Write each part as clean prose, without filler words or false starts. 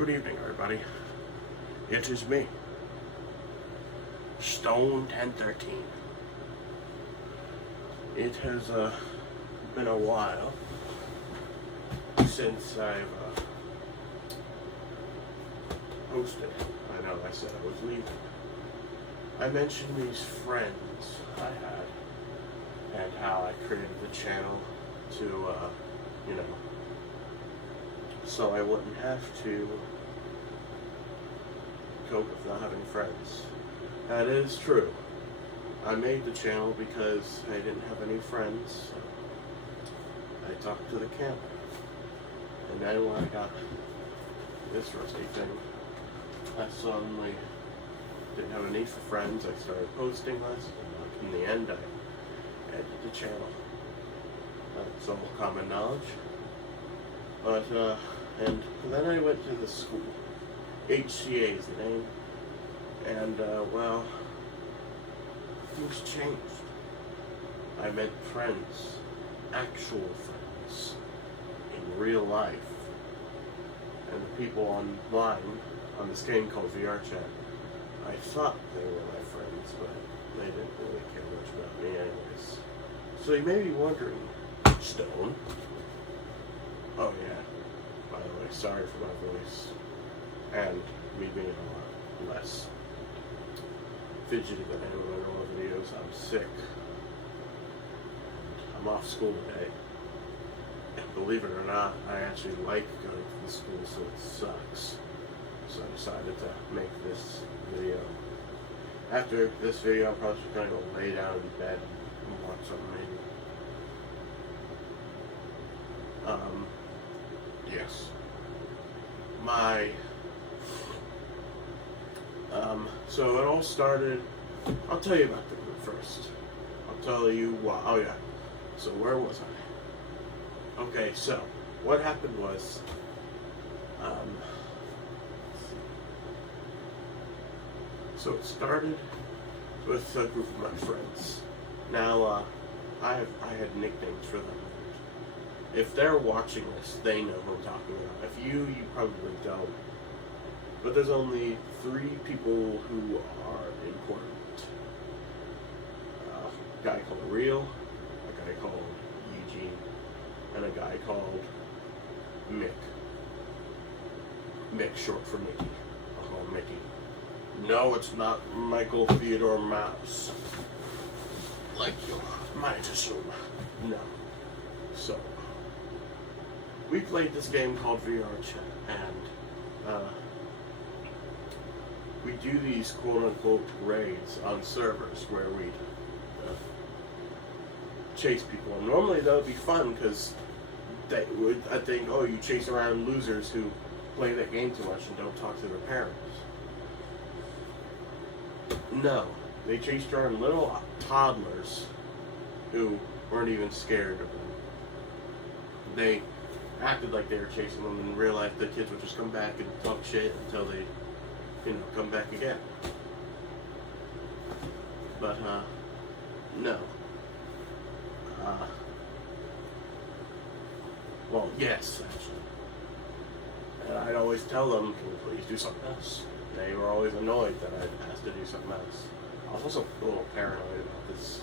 Good evening, everybody. It is me, Stone 1013. It has been a while since I've hosted. I know I said I was leaving. I mentioned these friends I had and how I created the channel to, so I wouldn't have to cope with not having friends. That is true. I made the channel because I didn't have any friends. So I talked to the camera. And then when I got this rusty thing, I suddenly didn't have a need for friends. I started posting less, and in the end I ended the channel. That's all common knowledge. But, and then I went to the school. HCA is the name. And, well, things changed. I met friends, actual friends, in real life. And the people online on this game called VR Chat, I thought they were my friends, but they didn't really care much about me anyways. So you may be wondering, Stone? Oh yeah, by the way, sorry for my voice. And me being a lot less fidgety than I am in my normal videos. I'm sick. I'm off school today. And believe it or not, I actually like going to the school, so it sucks. So I decided to make this video. After this video, I'm probably going to go lay down in bed and watch something maybe. Yes. So it all started, I'll tell you about the group first. I'll tell you why. Oh yeah. So where was I? Okay, so what happened was, so it started with a group of my friends. Now, I had nicknames for them. If they're watching this, they know who I'm talking about. If you probably don't. But there's only 3 people who are important. A guy called Real, a guy called Eugene, and a guy called Mick. Mick, short for Mickey. I'll call him Mickey. No, it's not Michael Theodore Mouse. Like you might assume. No. So, we played this game called VR Chat, and we do these quote-unquote raids on servers where we chase people. And normally that would be fun because they would, I think, oh, you chase around losers who play that game too much and don't talk to their parents. No, they chased around little toddlers who weren't even scared of them. They acted like they were chasing them, and in real life the kids would just come back and talk shit until they, come back again. But, no. Well, yes, actually. And I'd always tell them, can we please do something else? They were always annoyed that I'd asked to do something else. I was also a little paranoid about this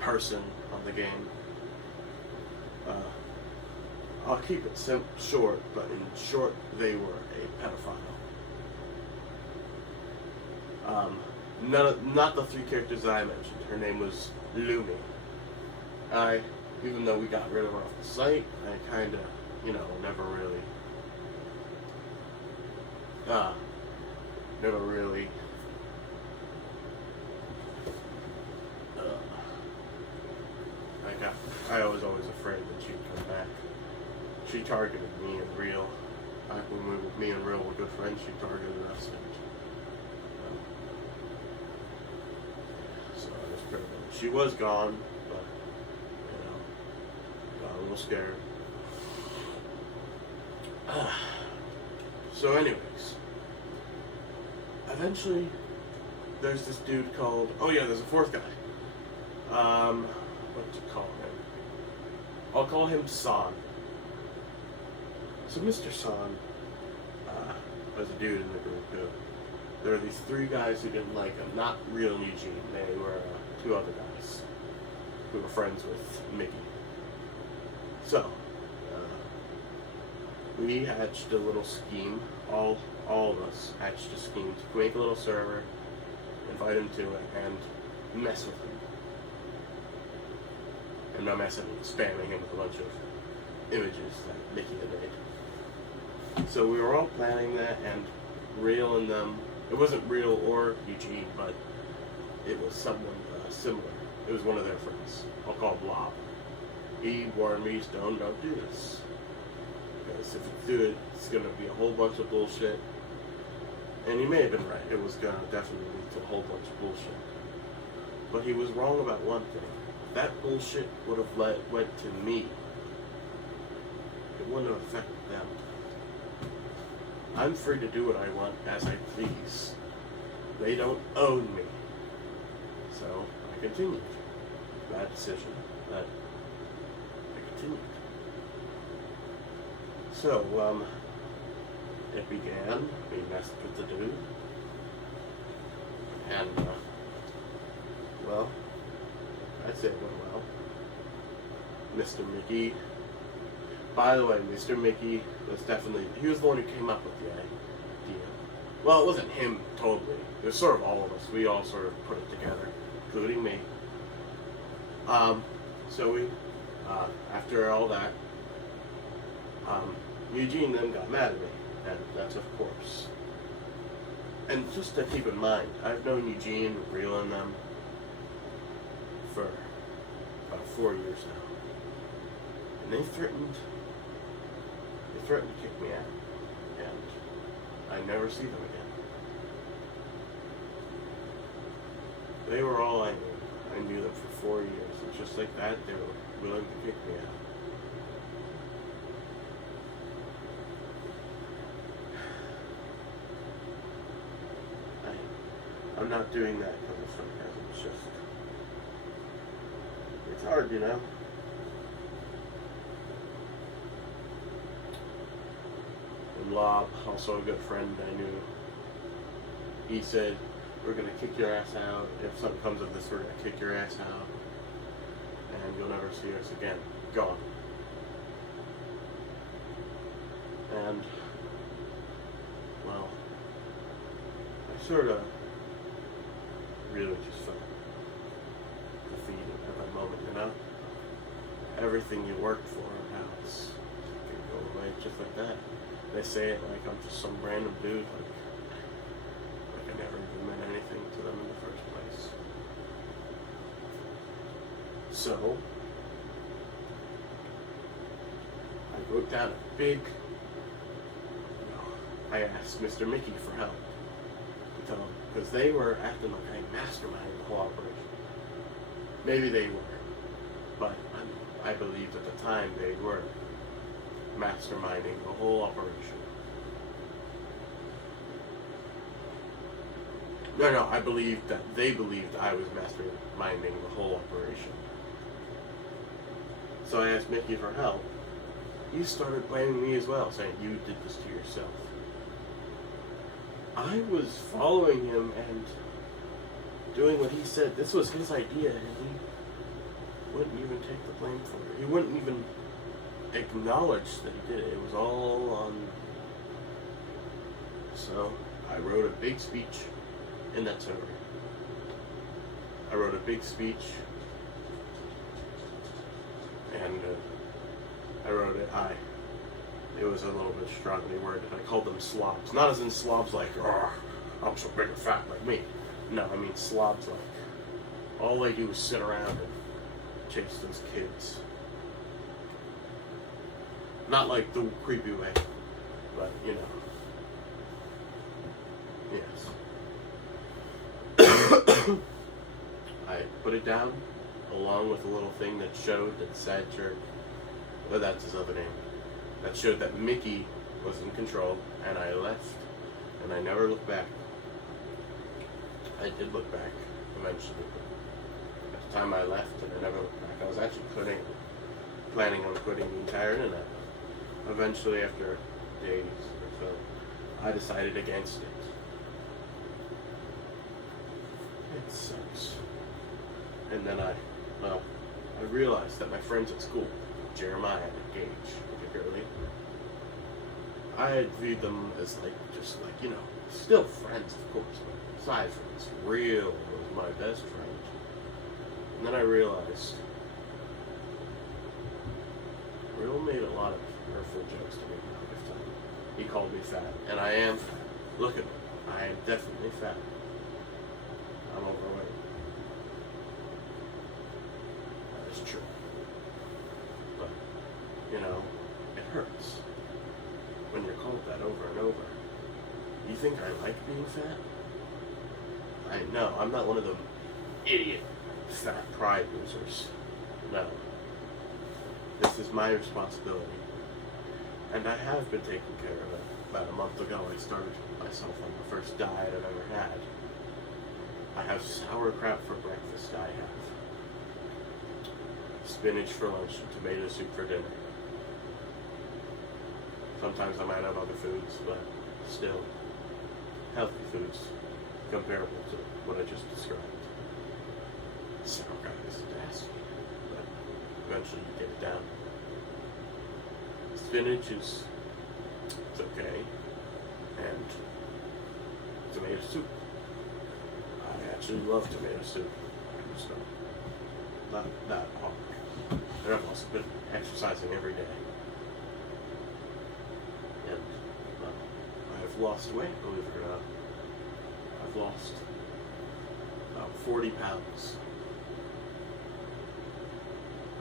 person on the game. I'll keep it short, but in short, they were a pedophile. Not the 3 characters that I mentioned. Her name was Lumi. Even though we got rid of her off the site, I kind of, never really I was always afraid that she'd come back. She targeted me and Real. Back when me and Real were good friends, she targeted us. So I was pretty good. She was gone, but, got a little scared. So anyways, eventually, there's this dude called, oh yeah, there's a 4th guy. What to call him? I'll call him San. So Mr. San, was a dude in the group who, there were these three guys who didn't like him. Not real Eugene. They were two other guys who were friends with Mickey. So, we hatched a little scheme. All of us hatched a scheme to make a little server, invite him to it, and mess with him. And not messing with spamming him with a bunch of images that Mickey had made. So we were all planning that and reeling them. It wasn't real or Eugene, but it was someone similar. It was one of their friends. I'll call him Lob. He warned me, Stone, don't do this. Because if you do it, it's going to be a whole bunch of bullshit. And he may have been right. It was going to definitely lead to a whole bunch of bullshit. But he was wrong about one thing. If that bullshit would have went to me, it wouldn't have affected them. I'm free to do what I want as I please. They don't own me. So I continued. Bad decision, but I continued. So, it began, we messed with the dude, and, well, I'd say it went well. Mr. Mickey, by the way, Mr. Mickey was definitely, he was the one who came up with the idea. Well, it wasn't him totally, it was sort of all of us, we all sort of put it together, including me. So we, after all that, Eugene then got mad at me, and that's of course. And just to keep in mind, I've known Eugene, reeling them, for about 4 years now. And they threatened to kick me out, and I never see them again. They were all I knew. I knew them for 4 years, and just like that, they were willing to kick me out. I'm not doing that because of sarcasm. It's just, it's hard, you know. And Lob, also a good friend I knew, he said, we're going to kick your ass out. If something comes of this, we're going to kick your ass out. And you'll never see us again. Gone. And, well, I sort of really just felt defeated at that moment, you know? Everything you worked for now can go away just like that. They say it like I'm just some random dude, like I never even meant anything to them in the first place. So, I wrote down a big, I asked Mr. Mickey for help. Because they were acting like I masterminded the whole operation. Maybe they were, but I believed at the time they were masterminding the whole operation. No, I believed that they believed I was masterminding the whole operation. So I asked Mickey for help. He started blaming me as well, saying, you did this to yourself. I was following him and doing what he said. This was his idea, and he wouldn't even take the blame for it. He wouldn't even acknowledge that he did it. It was all on. So I wrote a big speech in that server. I wrote a big speech, and I wrote it. It was a little bit strongly worded. I called them slobs. Not as in slobs like, I'm so big and fat like me. No, I mean slobs like, all they do is sit around and chase those kids. Not like the creepy way, but, you know. Yes. I put it down, along with a little thing that showed that said, well, that's his other name. That showed that Mickey was in control, and I left, and I never looked back. I did look back, eventually, but at the time I left, and I never looked back. I was actually planning on quitting the entire internet. Eventually, after days or so, I decided against it. It sucks. And then I realized that my friends at school, Jeremiah and Gage particularly, I had viewed them as still friends, of course, but aside from this, Real was my best friend. And then I realized Real made a lot of hurtful jokes to me in my lifetime. He called me fat, and I am fat. Look at me. I am definitely fat. I'm overweight. That is true. But, it hurts when you're called that over and over. You think I like being fat? I'm not one of them idiot fat pride losers. No. This is my responsibility. And I have been taking care of it. About a month ago, I started myself on the first diet I've ever had. I have sauerkraut for breakfast. I have spinach for lunch and tomato soup for dinner. Sometimes I might have other foods, but still healthy foods comparable to what I just described. Sauerkraut is nasty, but eventually you get it down. Spinach it's okay, and tomato soup. I actually love tomato soup, so not that hard. And I've also been exercising every day, and I've lost weight, believe it or not. I've lost about 40 pounds.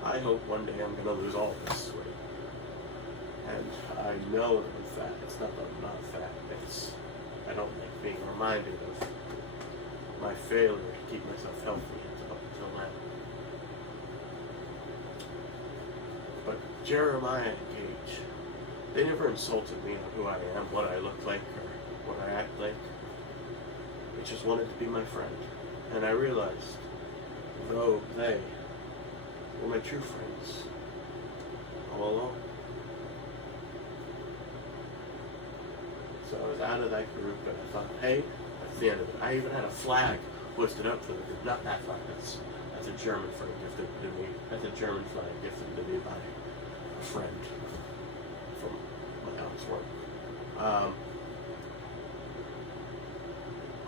I hope one day I'm going to lose all this weight. And I know that I'm fat. It's not that I'm not fat. I don't like being reminded of my failure to keep myself healthy up until now. But Jeremiah and Gage, they never insulted me on who I am, what I look like, or what I act like. They just wanted to be my friend. And I realized, though they were my true friends all along. So I was out of that group, and I thought, hey, that's the end of it. I even had a flag hoisted up for the group. Not that flag, that's a German flag gifted to me. That's a German flag gifted to me by a friend from my house work.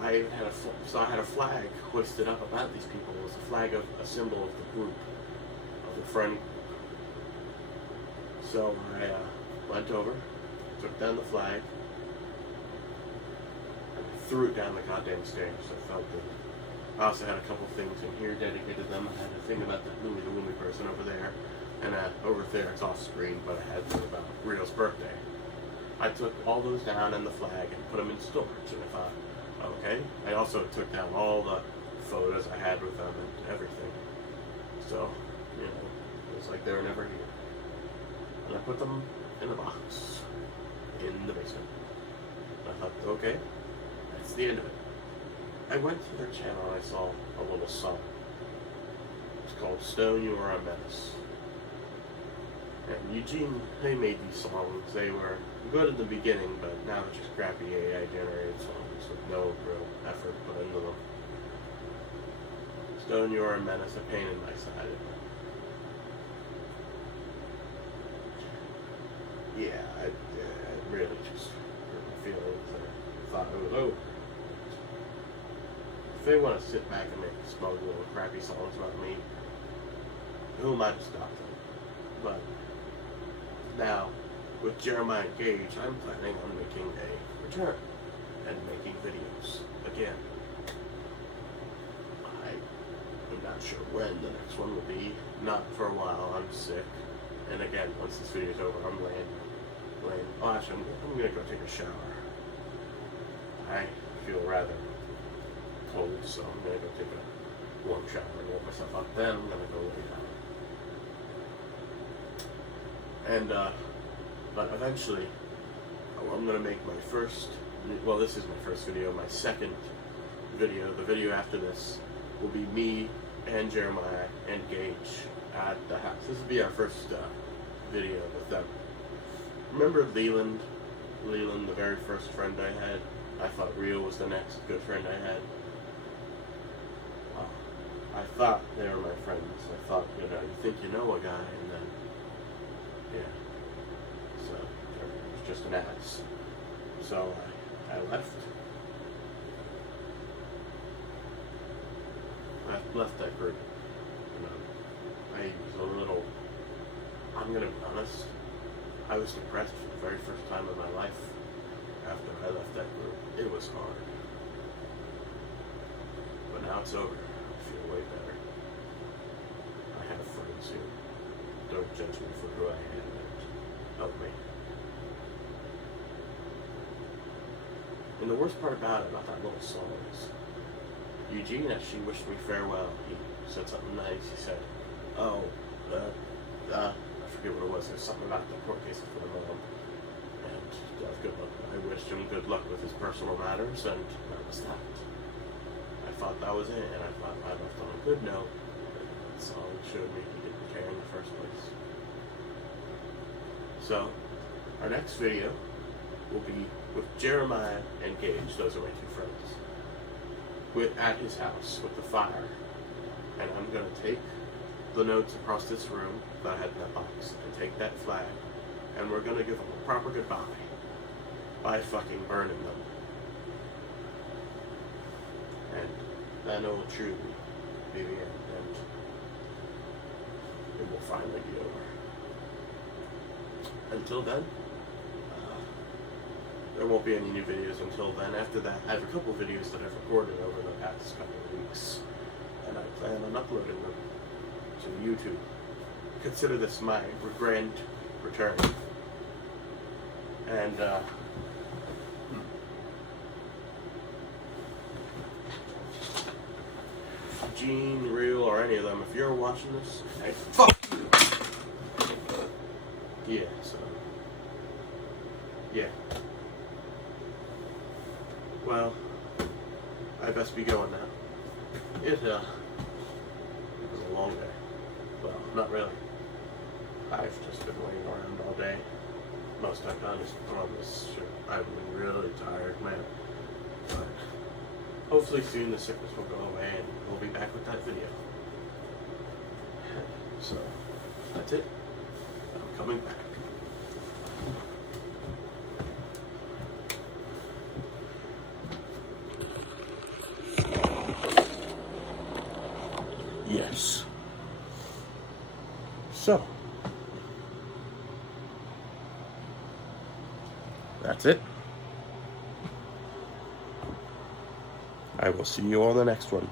I even had I had a flag hoisted up about these people. It was a flag of a symbol of the group, of the friend group. So I went over, took down the flag, threw it down the goddamn stairs. I felt good. I also had a couple things in here dedicated to them. I had a thing about the Louie the Loomy person over there, and over there it's off screen, but I had one about Rio's birthday. I took all those down and the flag and put them in storage, and I thought, okay. I also took down all the photos I had with them and everything. So, it was like they were never here. And I put them in a box in the basement. And I thought, okay. That's the end of it. I went to their channel and I saw a little song. It's called Stone You Are a Menace. And Eugene, they made these songs. They were good at the beginning, but now they're just crappy AI generated songs with no real effort put into them. Stone You Are a Menace, a pain in my side. Yeah, I really just hurt my feelings. I thought it was over. If they want to sit back and make smug little crappy songs about me, who am I to stop them? But now, with Jeremiah and Gage, I'm planning on making a return and making videos again. I am not sure when the next one will be. Not for a while. I'm sick. And again, once this video is over, I'm laying. Oh, actually, I'm gonna go take a shower. I feel rather cold, so I'm gonna go take a warm shower and warm myself up. Then I'm gonna go lay down. And but eventually, I'm gonna make my first. Well, this is my first video. My second video, the video after this, will be me and Jeremiah and Gage at the house. This will be our first video with them. Remember Leland Leland, the very first friend I had. I thought Rio was the next good friend I had. I thought they were my friends. I thought, you think you know a guy, and then, yeah. So, it was just an ass. So, I left. I left that group. I was a little, I'm gonna be honest, I was depressed for the very first time in my life after I left that group. It was hard. But now it's over. I feel way better. I have friends who don't judge me for who I am and help me. And the worst part about that little song is, Eugene, as she wished me farewell, he said something nice. He said, I forget what it was. It was something about the court case for the mom. And good luck. I wished him good luck with his personal matters, and that was that. I thought that was it, and I thought I left on a good note. That song showed me he didn't care in the first place. So, our next video will be with Jeremiah and Gage. Those are my two friends. At his house with the fire. And I'm going to take the notes across this room that I had in that box and take that flag, and we're going to give them a proper goodbye by fucking burning them. And then it will truly be the end, and it will finally be over. Until then, there won't be any new videos until then. After that, I have a couple videos that I've recorded over the past couple of weeks, and I plan on uploading them to YouTube. Consider this my grand return. And, Gene, Real, or any of them, if you're watching this, hey, fuck you! Yeah, so, yeah. Well, I best be going now. It was a long day. Well, not really. I've just been laying around all day. Most I've done is put on this shirt. I've been really tired, man. But hopefully soon the sickness will go away and we'll be back with that video. So, that's it. I'm coming back. Yes. So, that's it. I will see you on the next one.